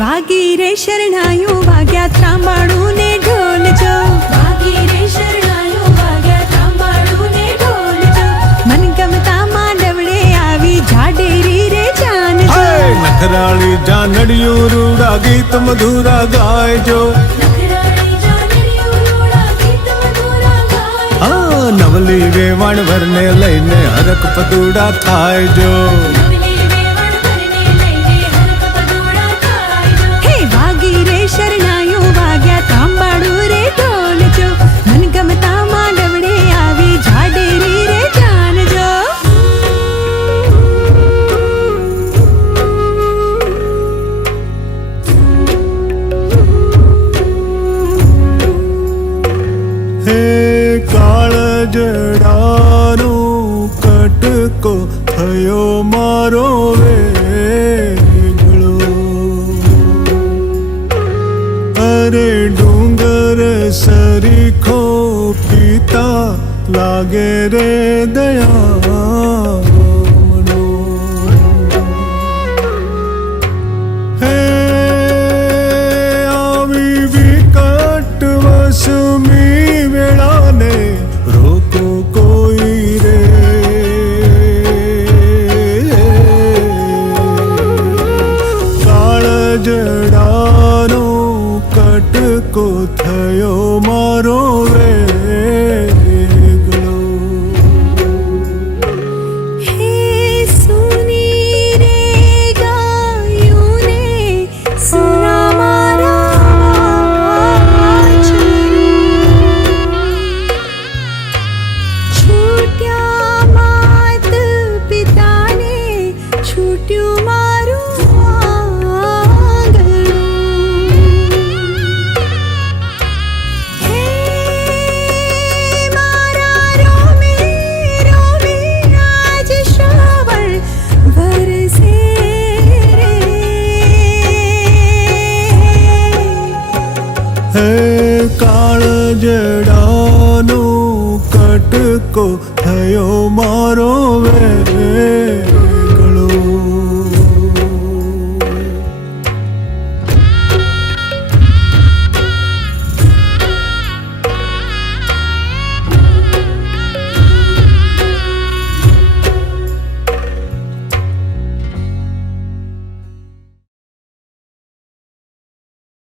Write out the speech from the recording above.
વાગી રે શરણાયું વાગ્યા ત્રાંબાળું ને ઢોલ જો વાગી રે શરણાયું વાગ્યા ત્રાંબાળું ને ઢોલ જો મન ગમતા માંડવડે આવી જાડેરી રે જાન જો નખરાળી જાનડિયું રૂડા ગીત મધુરા ગાયજો નવલી વેવાણ વરને લઈને હરક પદુડા થાય જો હે વાગી રે શરણાયું વાગ્યા ત્રાંબાળું રે ઢોલ જો મન ગમતા માંડવડે આવી જાડેરી રે જાન જો હે કાળ જડાનો કટકો થયો મારો વેગળો અરે ડુંગર સરીખો પિતા લાગે રે દયામણો હે આવી વિકટ વસમી વેળાને રોકો કોઈ રે કાળ જડાનો કટકો થયો મારો વેગળો હે સુની રે ગાયું ને સુરા મારા છૂટ્યા માત પિતાને છૂટ્યું મારું આંગણું હે મારા રોમે રોમે આજ શ્રાવણ વરસે રે હે કાળ જડાનો કટકો થયો મારો